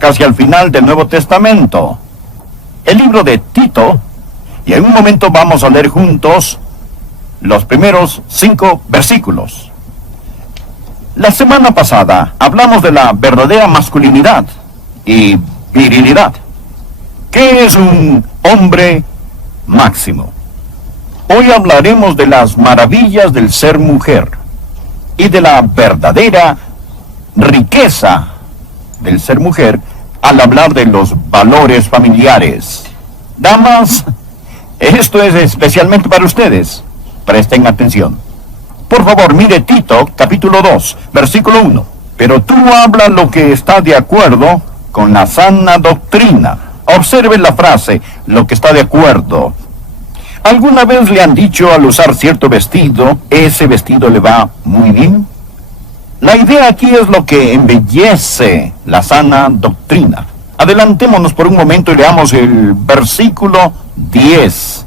casi al final del Nuevo Testamento, el libro de Tito, y en un momento vamos a leer juntos los primeros 5 versículos. La semana pasada hablamos de la verdadera masculinidad y virilidad. ¿Qué es un hombre máximo? Hoy hablaremos de las maravillas del ser mujer y de la verdadera riqueza del ser mujer al hablar de los valores familiares. Damas, esto es especialmente para ustedes. Presten atención. Por favor, mire Tito, capítulo 2, versículo 1. Pero tú habla lo que está de acuerdo con la sana doctrina. Observe la frase, lo que está de acuerdo. ¿Alguna vez le han dicho al usar cierto vestido, ese vestido le va muy bien? La idea aquí es lo que embellece la sana doctrina. Adelantémonos por un momento y leamos el versículo 10.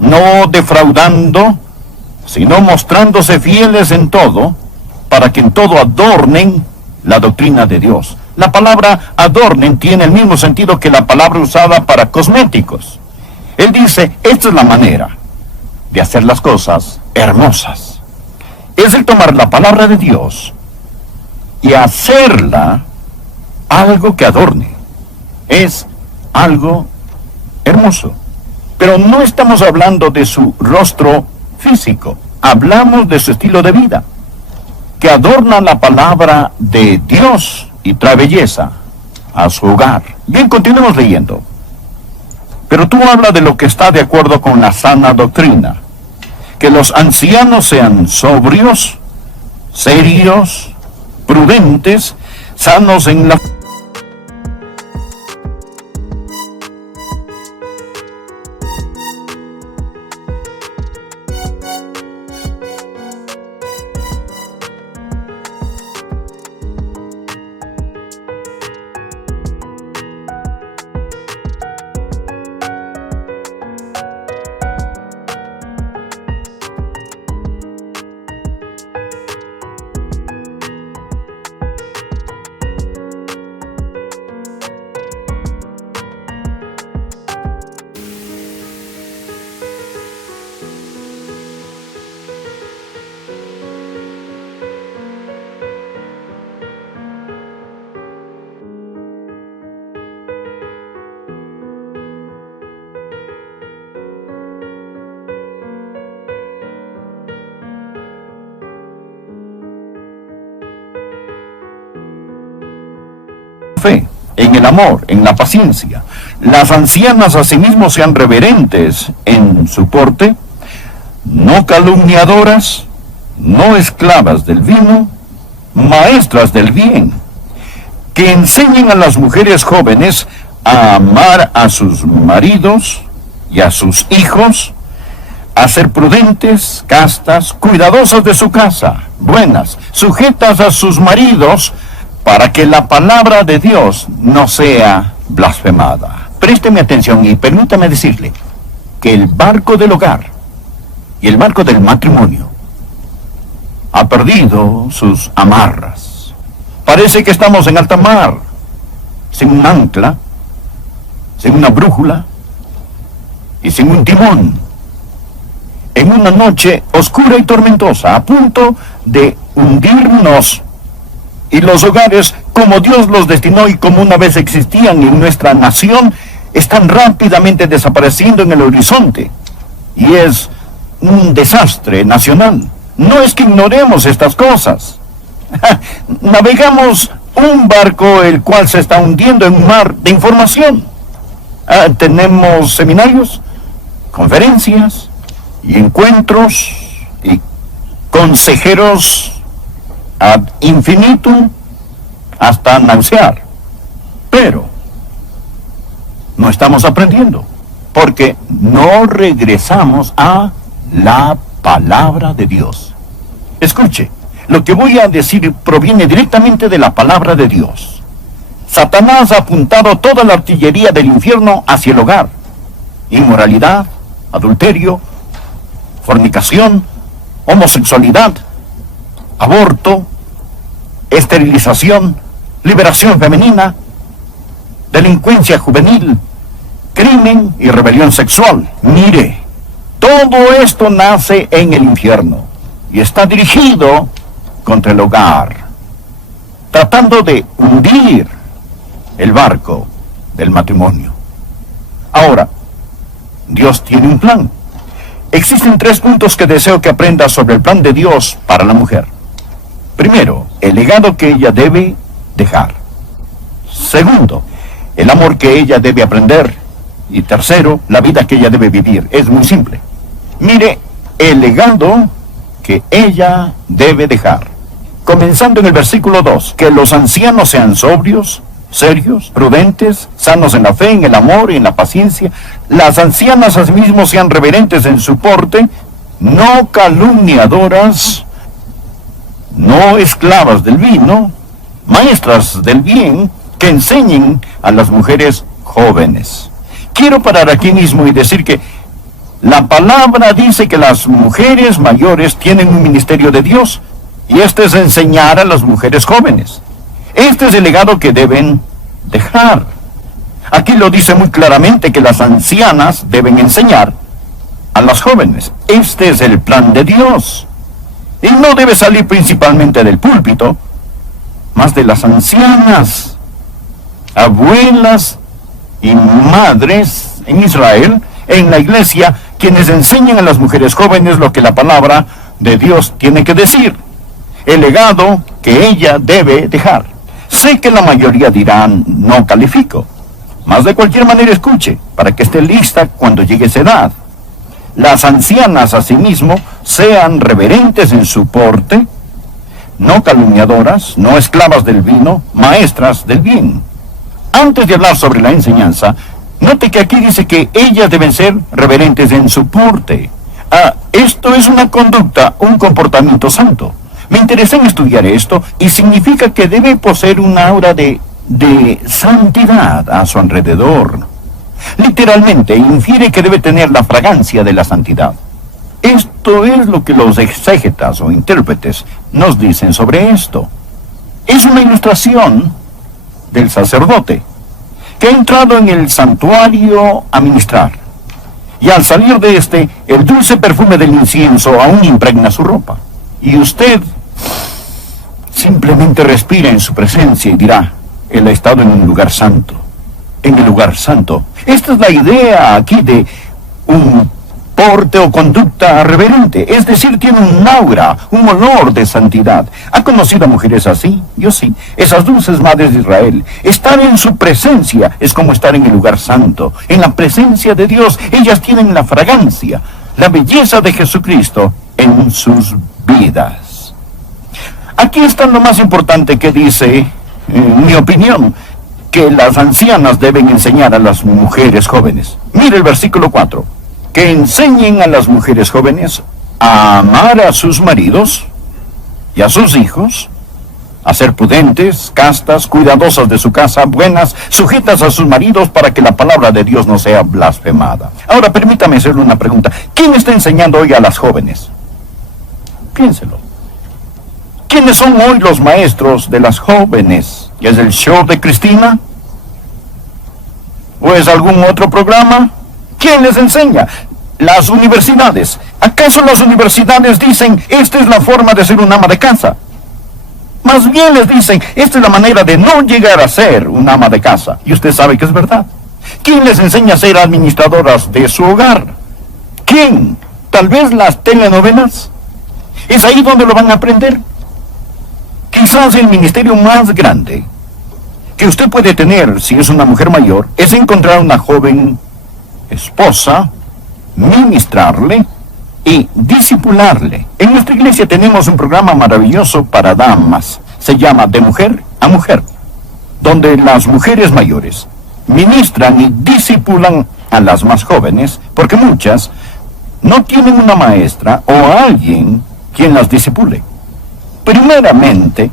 No defraudando, sino mostrándose fieles en todo, para que en todo adornen la doctrina de Dios. La palabra adornen tiene el mismo sentido que la palabra usada para cosméticos. Él dice, esta es la manera de hacer las cosas hermosas. Es el tomar la palabra de Dios y hacerla algo que adorne. Es algo hermoso. Pero no estamos hablando de su rostro físico. Hablamos de su estilo de vida, que adorna la palabra de Dios y trae belleza a su hogar. Bien, continuemos leyendo. Pero tú habla de lo que está de acuerdo con la sana doctrina. Que los ancianos sean sobrios, serios, prudentes, sanos en la fe, en el amor, en la paciencia. Las ancianas asimismo sean reverentes en su porte, no calumniadoras, no esclavas del vino, maestras del bien, que enseñen a las mujeres jóvenes a amar a sus maridos y a sus hijos, a ser prudentes, castas, cuidadosas de su casa, buenas, sujetas a sus maridos, para que la palabra de Dios no sea blasfemada. Présteme atención y permítame decirle que el barco del hogar y el barco del matrimonio ha perdido sus amarras. Parece que estamos en alta mar, sin un ancla, sin una brújula y sin un timón, en una noche oscura y tormentosa, a punto de hundirnos. Y los hogares, como Dios los destinó y como una vez existían en nuestra nación, están rápidamente desapareciendo en el horizonte. Y es un desastre nacional. No es que ignoremos estas cosas. Navegamos un barco el cual se está hundiendo en un mar de información. Tenemos seminarios, conferencias y encuentros y consejeros ad infinitum hasta nausear. Pero no estamos aprendiendo, porque no regresamos a la palabra de Dios. Escuche, lo que voy a decir proviene directamente de la palabra de Dios. Satanás ha apuntado toda la artillería del infierno hacia el hogar. Inmoralidad, adulterio, fornicación, homosexualidad, aborto, esterilización, liberación femenina, delincuencia juvenil, crimen y rebelión sexual. Mire, todo esto nace en el infierno y está dirigido contra el hogar, tratando de hundir el barco del matrimonio. Ahora, Dios tiene un plan. Existen 3 puntos que deseo que aprendas sobre el plan de Dios para la mujer. Primero, el legado que ella debe dejar. Segundo, el amor que ella debe aprender. Y tercero, la vida que ella debe vivir. Es muy simple. Mire, el legado que ella debe dejar. Comenzando en el versículo 2, que los ancianos sean sobrios, serios, prudentes, sanos en la fe, en el amor y en la paciencia. Las ancianas asimismo sean reverentes en su porte, no calumniadoras, no esclavas del vino, maestras del bien, que enseñen a las mujeres jóvenes. Quiero parar aquí mismo y decir que la palabra dice que las mujeres mayores tienen un ministerio de Dios, y este es enseñar a las mujeres jóvenes. Este es el legado que deben dejar. Aquí lo dice muy claramente que las ancianas deben enseñar a las jóvenes. Este es el plan de Dios. Y no debe salir principalmente del púlpito, más de las ancianas, abuelas y madres en Israel, en la iglesia, quienes enseñan a las mujeres jóvenes lo que la palabra de Dios tiene que decir. El legado que ella debe dejar. Sé que la mayoría dirán, no califico. Mas de cualquier manera escuche, para que esté lista cuando llegue esa edad. Las ancianas asimismo sean reverentes en su porte, no calumniadoras, no esclavas del vino, maestras del bien. Antes de hablar sobre la enseñanza, note que aquí dice que ellas deben ser reverentes en su porte. Esto es una conducta, un comportamiento santo. Me interesé en estudiar esto y significa que debe poseer una aura de santidad a su alrededor. Literalmente infiere que debe tener la fragancia de la santidad. Esto es lo que los exégetas o intérpretes nos dicen sobre esto. Es una ilustración del sacerdote que ha entrado en el santuario a ministrar. Y al salir de este, el dulce perfume del incienso aún impregna su ropa. Y usted simplemente respira en su presencia y dirá, él ha estado en un lugar santo. En el lugar santo. Esta es la idea aquí de un porte o conducta reverente. Es decir, tiene un aura, un olor de santidad. ¿Ha conocido a mujeres así? Yo sí. Esas dulces madres de Israel. Estar en su presencia es como estar en el lugar santo. En la presencia de Dios, ellas tienen la fragancia, la belleza de Jesucristo en sus vidas. Aquí está lo más importante que dice, en mi opinión, que las ancianas deben enseñar a las mujeres jóvenes. Mire el versículo 4. Que enseñen a las mujeres jóvenes a amar a sus maridos y a sus hijos, a ser prudentes, castas, cuidadosas de su casa, buenas, sujetas a sus maridos para que la palabra de Dios no sea blasfemada. Ahora permítame hacerle una pregunta. ¿Quién está enseñando hoy a las jóvenes? Piénselo. ¿Quiénes son hoy los maestros de las jóvenes? ¿Es el show de Cristina? ¿O es algún otro programa? ¿Quién les enseña? Las universidades. ¿Acaso las universidades dicen, esta es la forma de ser un ama de casa? Más bien les dicen, esta es la manera de no llegar a ser un ama de casa. Y usted sabe que es verdad. ¿Quién les enseña a ser administradoras de su hogar? ¿Quién? ¿Tal vez las telenovelas? ¿Es ahí donde lo van a aprender? Quizás el ministerio más grande que usted puede tener si es una mujer mayor es encontrar una joven esposa, ministrarle y discipularle. En nuestra iglesia tenemos un programa maravilloso para damas. Se llama De Mujer a Mujer, donde las mujeres mayores ministran y discipulan a las más jóvenes, porque muchas no tienen una maestra o alguien quien las discipule. Primeramente,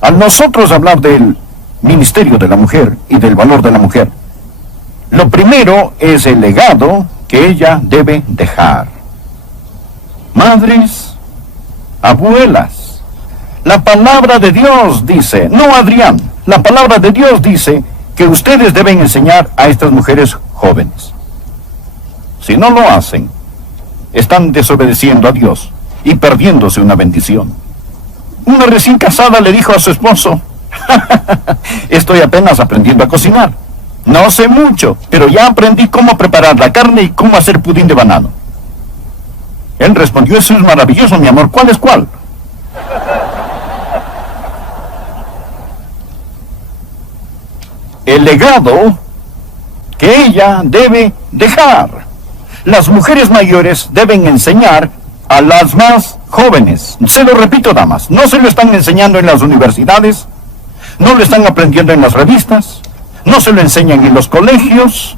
al nosotros hablar del ministerio de la mujer y del valor de la mujer, lo primero es el legado que ella debe dejar. Madres, abuelas. La palabra de Dios dice, no Adrián, La palabra de Dios dice que ustedes deben enseñar a estas mujeres jóvenes. Si no lo hacen, están desobedeciendo a Dios y perdiéndose una bendición. Una recién casada le dijo a su esposo: estoy apenas aprendiendo a cocinar. No sé mucho, pero ya aprendí cómo preparar la carne y cómo hacer pudín de banano. Él respondió: eso es maravilloso, mi amor. ¿Cuál es cuál? El legado que ella debe dejar. Las mujeres mayores deben enseñar a las más jóvenes. Se lo repito, damas, no se lo están enseñando en las universidades, no lo están aprendiendo en las revistas, no se lo enseñan en los colegios.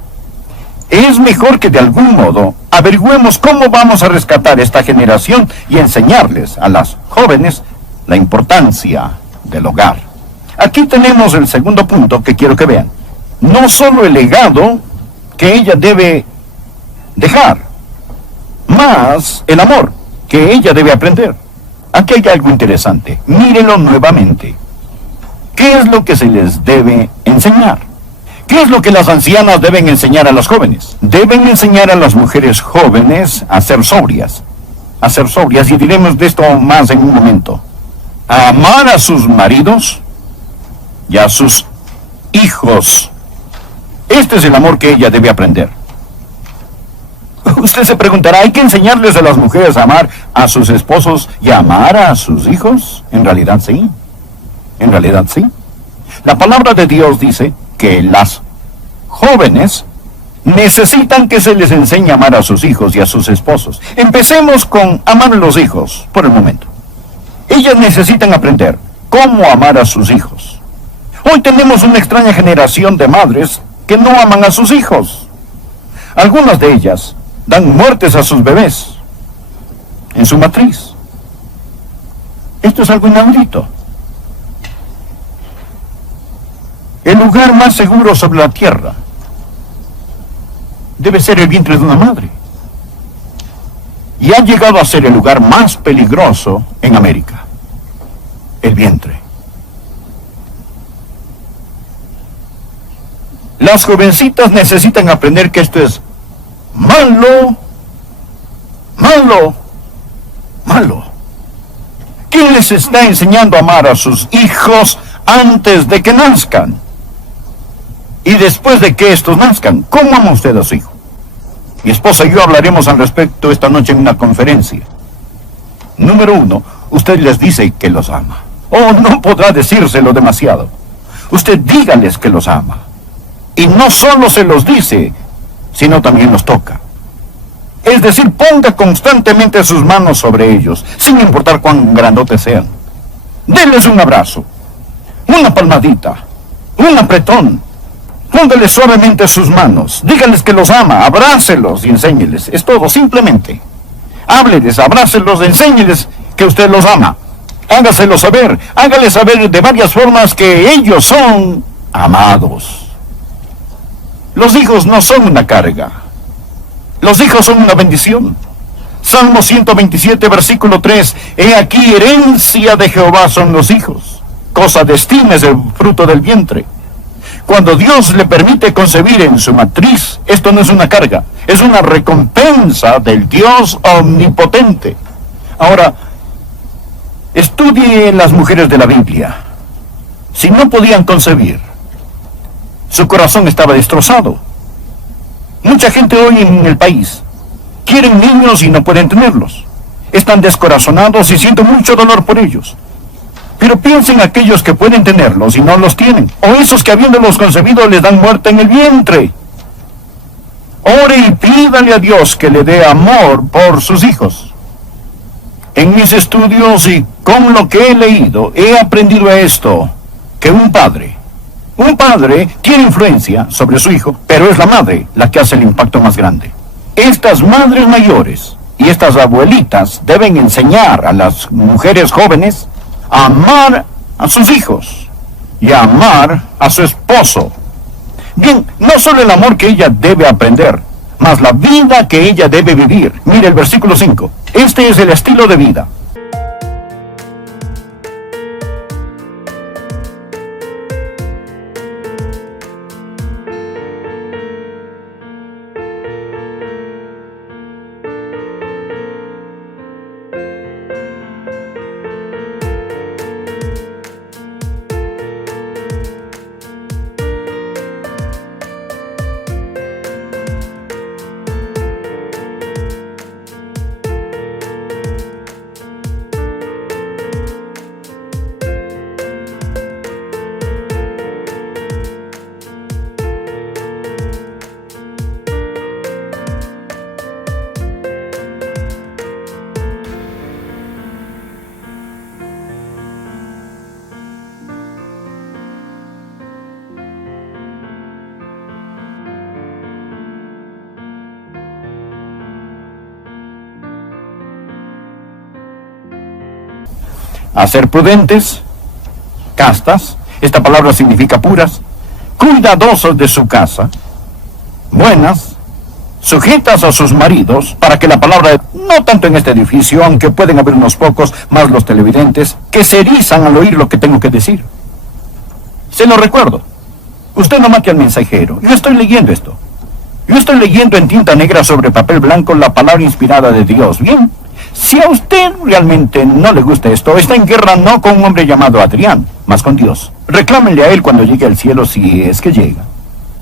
Es mejor que de algún modo averigüemos cómo vamos a rescatar esta generación y enseñarles a las jóvenes la importancia del hogar. Aquí tenemos el segundo punto que quiero que vean. No solo el legado que ella debe dejar, más el amor que ella debe aprender. Aquí hay algo interesante. Mírenlo nuevamente. ¿Qué es lo que se les debe enseñar? ¿Qué es lo que las ancianas deben enseñar a las jóvenes? Deben enseñar a las mujeres jóvenes a ser sobrias. A ser sobrias, y diremos de esto más en un momento. A amar a sus maridos y a sus hijos. Este es el amor que ella debe aprender. Usted se preguntará, ¿hay que enseñarles a las mujeres a amar a sus esposos y a amar a sus hijos? En realidad sí. En realidad sí. La palabra de Dios dice que las jóvenes necesitan que se les enseñe a amar a sus hijos y a sus esposos. Empecemos con amar a los hijos, por el momento. Ellas necesitan aprender cómo amar a sus hijos. Hoy tenemos una extraña generación de madres que no aman a sus hijos. Algunas de ellas dan muertes a sus bebés en su matriz. Esto es algo inaudito. El lugar más seguro sobre la tierra debe ser el vientre de una madre. Y ha llegado a ser el lugar más peligroso en América. El vientre. Las jovencitas necesitan aprender que esto es malo, malo, malo. ¿Quién les está enseñando a amar a sus hijos antes de que nazcan? Y después de que estos nazcan, ¿cómo ama usted a su hijo? Mi esposa y yo hablaremos al respecto esta noche en una conferencia. Número 1, usted les dice que los ama. Oh, no podrá decírselo demasiado. Usted dígales que los ama. Y no solo se los dice, sino también los toca. Es decir, ponga constantemente sus manos sobre ellos, sin importar cuán grandotes sean. Denles un abrazo, una palmadita, un apretón. Póngales suavemente sus manos, díganles que los ama, abrácelos y enséñeles. Es todo, simplemente. Hábleles, abrácelos, enséñeles que usted los ama. Hágaselo saber, hágales saber de varias formas que ellos son amados. Los hijos no son una carga. Los hijos son una bendición. Salmo 127, versículo 3. He aquí, herencia de Jehová son los hijos. Cosa de estima es el fruto del vientre. Cuando Dios le permite concebir en su matriz, esto no es una carga, es una recompensa del Dios omnipotente. Ahora, estudie las mujeres de la Biblia. Si no podían concebir, su corazón estaba destrozado. Mucha gente hoy en el país quieren niños y no pueden tenerlos. Están descorazonados y sienten mucho dolor por ellos. Pero piensen aquellos que pueden tenerlos y no los tienen, o esos que habiéndolos concebido les dan muerte en el vientre. Ore y pídale a Dios que le dé amor por sus hijos. En mis estudios y con lo que he leído, he aprendido esto, que un padre tiene influencia sobre su hijo, pero es la madre la que hace el impacto más grande. Estas madres mayores y estas abuelitas deben enseñar a las mujeres jóvenes a amar a sus hijos y a amar a su esposo. Bien, no solo el amor que ella debe aprender, mas la vida que ella debe vivir. Mire el versículo 5. Este es el estilo de vida. a ser prudentes, castas, esta palabra significa puras, cuidadosas de su casa, buenas, sujetas a sus maridos, para que la palabra, no tanto en este edificio, aunque pueden haber unos pocos, más los televidentes, que se erizan al oír lo que tengo que decir. Se lo recuerdo. Usted no mate al mensajero. Yo estoy leyendo esto. Yo estoy leyendo en tinta negra sobre papel blanco la palabra inspirada de Dios. Bien, si a usted realmente no le gusta esto, está en guerra no con un hombre llamado Adrián, mas con Dios. Reclámenle a él cuando llegue al cielo, si es que llega.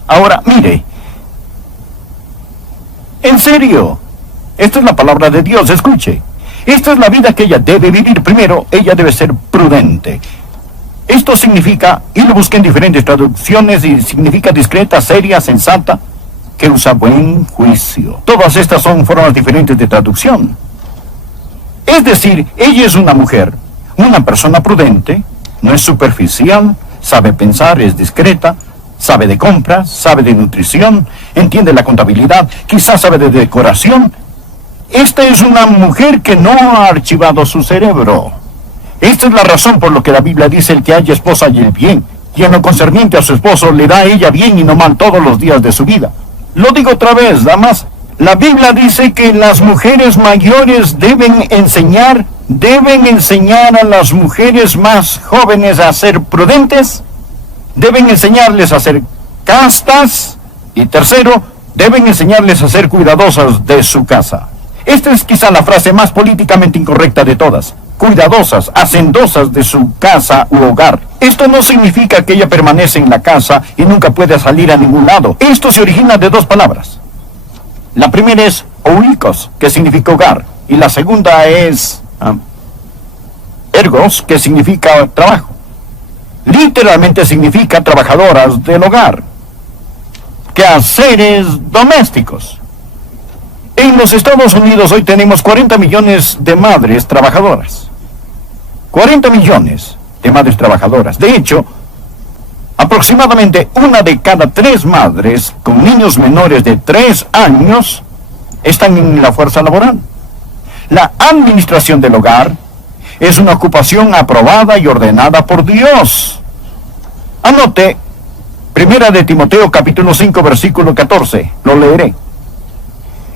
Ahora, mire. En serio. Esta es la palabra de Dios, escuche. Esta es la vida que ella debe vivir. Primero, ella debe ser prudente. Esto significa, y lo busqué en diferentes traducciones, y significa discreta, seria, sensata, que usa buen juicio. Todas estas son formas diferentes de traducción. Es decir, ella es una mujer, una persona prudente, no es superficial, sabe pensar, es discreta, sabe de compras, sabe de nutrición, entiende la contabilidad, quizás sabe de decoración. Esta es una mujer que no ha archivado su cerebro. Esta es la razón por lo que la Biblia dice: el que haya esposa halla el bien, y en lo concerniente a su esposo le da a ella bien y no mal todos los días de su vida. Lo digo otra vez, damas. La Biblia dice que las mujeres mayores deben enseñar a las mujeres más jóvenes a ser prudentes, deben enseñarles a ser castas, y tercero, deben enseñarles a ser cuidadosas de su casa. Esta es quizá la frase más políticamente incorrecta de todas. Cuidadosas, hacendosas de su casa u hogar. Esto no significa que ella permanece en la casa y nunca puede salir a ningún lado. Esto se origina de dos palabras. La primera es oikos, que significa hogar, y la segunda es ergos, que significa trabajo. Literalmente significa trabajadoras del hogar, quehaceres domésticos. En los Estados Unidos hoy tenemos 40 millones de madres trabajadoras. 40 millones de madres trabajadoras. De hecho, aproximadamente 1 de cada 3 madres con niños menores de 3 años están en la fuerza laboral. La administración del hogar es una ocupación aprobada y ordenada por Dios. Anote 1 de Timoteo capítulo 5 versículo 14. Lo leeré.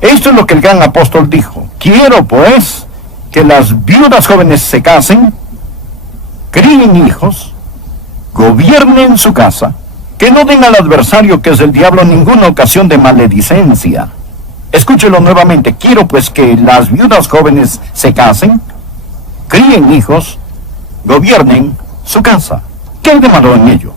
Esto es lo que el gran apóstol dijo: quiero pues que las viudas jóvenes se casen, críen hijos, gobiernen su casa, que no den al adversario, que es el diablo, ninguna ocasión de maledicencia. Escúchelo nuevamente: quiero pues que las viudas jóvenes se casen, críen hijos, gobiernen su casa. ¿Qué hay de malo en ello?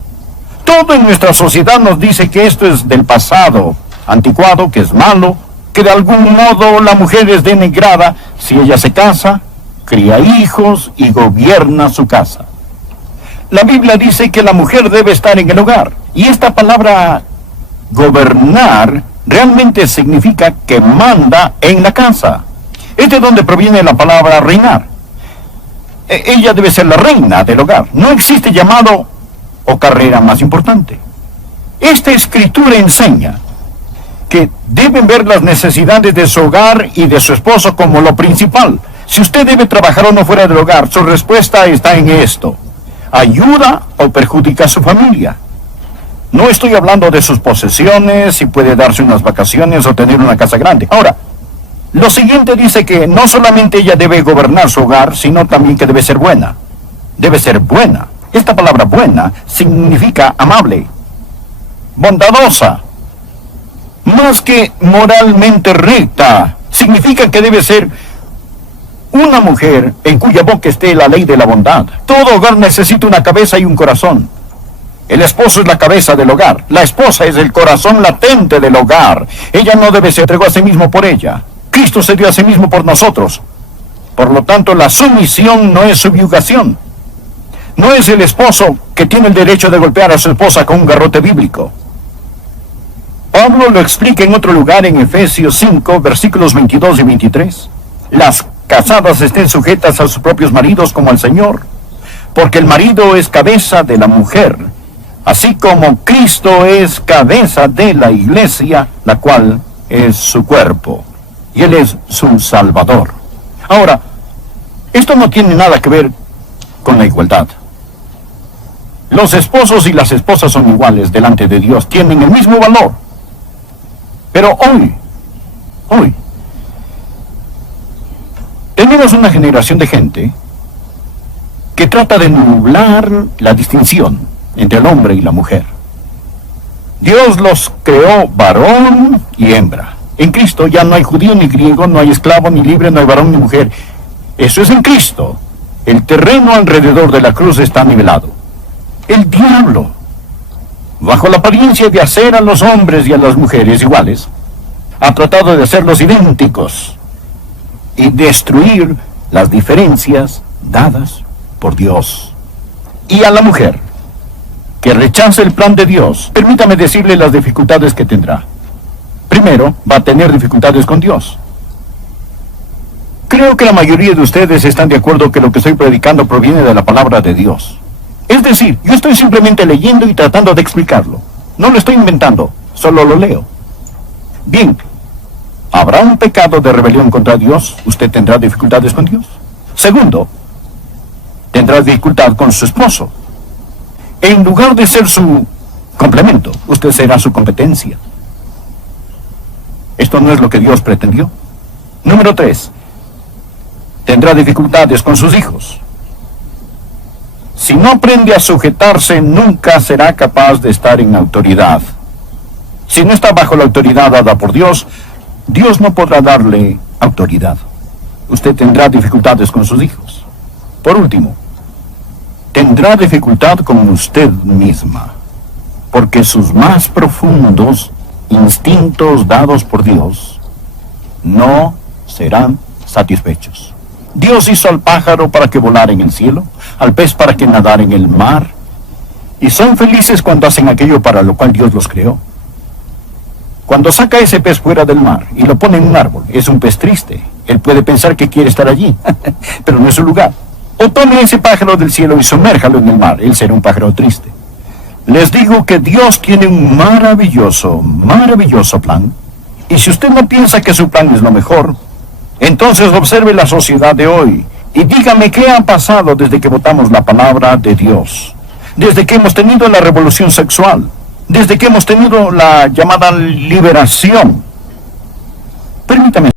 Todo en nuestra sociedad nos dice que esto es del pasado, anticuado, que es malo, que de algún modo la mujer es denigrada si ella se casa, cría hijos y gobierna su casa. La Biblia dice que la mujer debe estar en el hogar, y esta palabra gobernar realmente significa que manda en la casa. Es de donde proviene la palabra reinar. Ella debe ser la reina del hogar. No existe llamado o carrera más importante. Esta escritura enseña que deben ver las necesidades de su hogar y de su esposo como lo principal. Si usted debe trabajar o no fuera del hogar, su respuesta está en esto: ¿ayuda o perjudica a su familia? No estoy hablando de sus posesiones, si puede darse unas vacaciones o tener una casa grande. Ahora, lo siguiente dice que no solamente ella debe gobernar su hogar, sino también que debe ser buena. Debe ser buena. Esta palabra buena significa amable, bondadosa, más que moralmente recta. Significa que debe ser una mujer en cuya boca esté la ley de la bondad. Todo hogar necesita una cabeza y un corazón. El esposo es la cabeza del hogar. La esposa es el corazón latente del hogar. Ella no debe, se entregó a sí mismo por ella. Cristo se dio a sí mismo por nosotros. Por lo tanto, la sumisión no es subyugación. No es el esposo que tiene el derecho de golpear a su esposa con un garrote bíblico. Pablo lo explica en otro lugar en Efesios 5, versículos 22 y 23. Las casadas estén sujetas a sus propios maridos como al Señor, porque el marido es cabeza de la mujer, así como Cristo es cabeza de la iglesia, la cual es su cuerpo, y Él es su Salvador. Ahora, esto no tiene nada que ver con la igualdad. Los esposos y las esposas son iguales delante de Dios, tienen el mismo valor. Pero hoy, tenemos una generación de gente que trata de nublar la distinción entre el hombre y la mujer. Dios los creó varón y hembra. En Cristo ya no hay judío ni griego, no hay esclavo ni libre, no hay varón ni mujer. Eso es en Cristo. El terreno alrededor de la cruz está nivelado. El diablo, bajo la apariencia de hacer a los hombres y a las mujeres iguales, ha tratado de hacerlos idénticos y destruir las diferencias dadas por Dios. Y a la mujer que rechace el plan de Dios, permítame decirle las dificultades que tendrá. Primero, va a tener dificultades con Dios. Creo que la mayoría de ustedes están de acuerdo que lo que estoy predicando proviene de la palabra de Dios. Es decir, yo estoy simplemente leyendo y tratando de explicarlo. No lo estoy inventando, solo lo leo. Bien, ¿habrá un pecado de rebelión contra Dios? Usted tendrá dificultades con Dios. Segundo, tendrá dificultad con su esposo. En lugar de ser su complemento, usted será su competencia. Esto no es lo que Dios pretendió. Número 3, tendrá dificultades con sus hijos. Si no aprende a sujetarse, nunca será capaz de estar en autoridad. Si no está bajo la autoridad dada por Dios, Dios no podrá darle autoridad. Usted tendrá dificultades con sus hijos. Por último, tendrá dificultad con usted misma, porque sus más profundos instintos dados por Dios no serán satisfechos. Dios hizo al pájaro para que volara en el cielo, al pez para que nadara en el mar, y son felices cuando hacen aquello para lo cual Dios los creó. Cuando saca ese pez fuera del mar y lo pone en un árbol, es un pez triste. Él puede pensar que quiere estar allí, pero no es su lugar. O tome ese pájaro del cielo y sumérjalo en el mar, él será un pájaro triste. Les digo que Dios tiene un maravilloso plan, y si usted no piensa que su plan es lo mejor, entonces observe la sociedad de hoy y dígame qué ha pasado desde que votamos la palabra de Dios, desde que hemos tenido la revolución sexual, desde que hemos tenido la llamada liberación. Permítame